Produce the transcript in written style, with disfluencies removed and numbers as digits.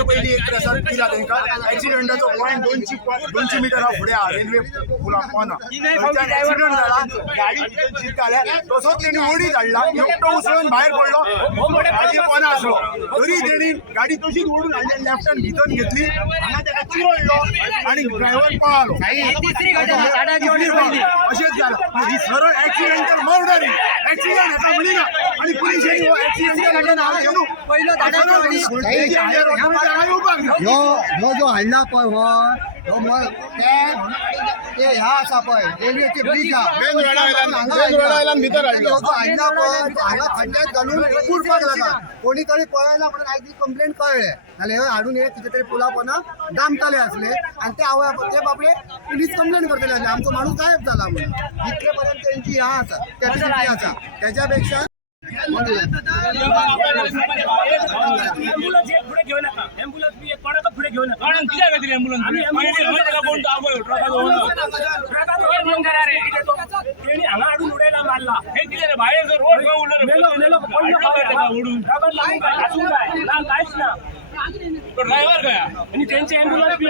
जावचे पयलीं एक प्रसार दिला तांकां एक्सिडेंटाचो पॉयंट 200 मिटर फुडें आहा रेल्वे पुला पोना थंयच्यान एक्सिडेंट जाला गाडी भितर शिरताल्या तसोच तेणी ओडी धाडला एकटो उसळून भायर पडलो गाडी पोना आसलो तरी तेणी गाडी तशीच ओडून हाडली लेफ्टान भितर घेतली हांगा ताका चिरडलो आनी ड्रायव्हर पळालो अशेंच जालां ही सरळ एक्सिडेंटल मर्डर एक्सिडेंट हेका म्हणिना आनी पुलिशेनी हो एक्सिडेंटल नांव घेवन ह्यो जो हाडला पळय हो ते ह्या आसा पळय रेल्वेचे ब्रिज भितर हाडला पळय हांगा खड्ड्यात घालून उडपाक लागला कोणी तरी पळयना म्हणून आयज कंप्लेंट कळ्ळे जाल्यार हाडून हे कितें तरी पुला पोना दामताले असले आणि ते बाबडे पुलीस कंप्लेंट करतले असले आमचो माणूस गायब झाला म्हणून इतले पर्यंत त्यांची ह्या आसा कॅपॅसिटी आसा त्याच्यापेक्षा ड्रायव्हर काय आणि त्यांचे ॲम्ब्युलन्स